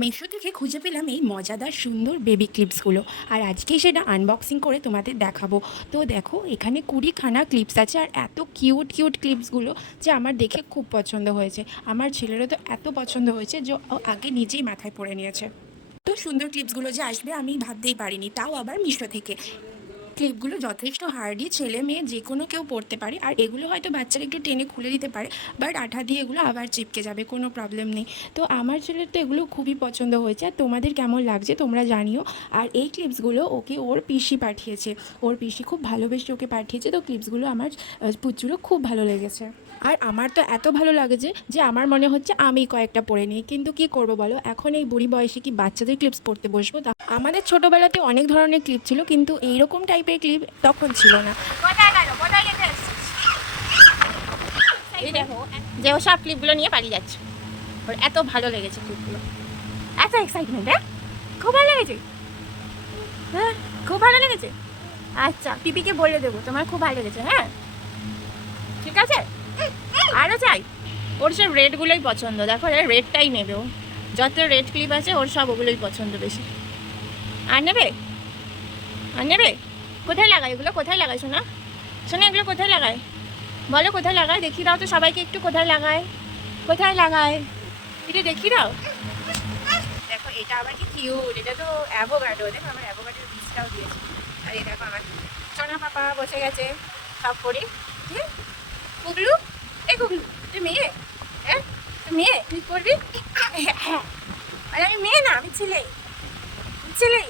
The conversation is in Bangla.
মিশো থেকে খুঁজে পেলাম এই মজাদার সুন্দর বেবি ক্লিপসগুলো, আর আজকেই সেটা আনবক্সিং করে তোমাদের দেখাবো। তো দেখো, এখানে 20খানা ক্লিপস আছে, আর এত কিউট কিউট ক্লিপসগুলো যে আমার দেখে খুব পছন্দ হয়েছে। আমার ছেলেরও তো এত পছন্দ হয়েছে যে ও আগে নিজেই মাথায় পরে নিয়েছে। তো সুন্দর ক্লিপসগুলো যে আসবে আমি ভাবতেই পারিনি, তাও আবার মিশো থেকে। ক্লিপগুলো যথেষ্ট হার্ডি, ছেলে মেয়ে যে কোনো কেউ পড়তে পারে, আর এগুলো হয়তো বাচ্চারা একটু টেনে খুলে দিতে পারে, বাট আঠা দিয়ে এগুলো আবার চিপকে যাবে, কোনো প্রবলেম নেই। তো আমার ছেলের তো এগুলো খুবই পছন্দ হয়েছে, আর তোমাদের কেমন লাগছে তোমরা জানিও। আর এই ক্লিপসগুলো ওকে ওর পিসি পাঠিয়েছে, ওর পিসি খুব ভালোবেসে ওকে পাঠিয়েছে। তো ক্লিপসগুলো আমার পুচুরও খুব ভালো লেগেছে, আর আমার তো এত ভালো লাগে যে আমার মনে হচ্ছে আমি কয়েকটা পরে নিই। কিন্তু কি করব বলো, এখন এই বুড়ি বয়সে কি বাচ্চাদের ক্লিপস পরতে বসবো? তা আমাদের ছোটোবেলাতে অনেক ধরনের ক্লিপ ছিল, কিন্তু এইরকম টাইপের ক্লিপ তখন ছিল না। এই দেখো যে ও সব ক্লিপগুলো নিয়ে পালিয়ে যাচ্ছে, ওর এত ভালো লেগেছে ক্লিপগুলো, এত এক্সাইটমেন্ট। হ্যাঁ, খুব ভালো লেগেছে। হ্যাঁ, খুব ভালো লেগেছে। আচ্ছা, পিপিকে বলে দেবো তোমার খুব ভালো লেগেছে। হ্যাঁ, ঠিক আছে। আরও চাই। ওর সব রেডগুলোই পছন্দ, দেখো রেডটাই নেবে ও। যত রেড ক্লিপ আছে ওর সব ওগুলোই পছন্দ বেশি। আর নেবে? আর নেবে? কোথায় লাগাই এগুলো? কোথায় লাগাই শোনা? শোনা, এগুলো কোথায় লাগায়? বলো কোথায় লাগায়, দেখিয়ে দাও তো সবাইকে একটু। কোথায় লাগায়? কোথায় লাগায় এটা দেখিয়ে দাও। দেখো এটা আবার কি কিউট, এটা তো অ্যাভোকাডো। দেখো আমার অ্যাভোকাডোর বীজটাও দিয়েছে। আর এই দেখো আমার সোনা পাপা বসে গেছে সব করে। হ্যাঁ, গুগলু, এই গুগলু তুই মেয়ে? হ্যাঁ, তুই মেয়ে? তুই করবি? হ্যাঁ, আর আমি মেয়ে না, আমি ছেলে। ছেলে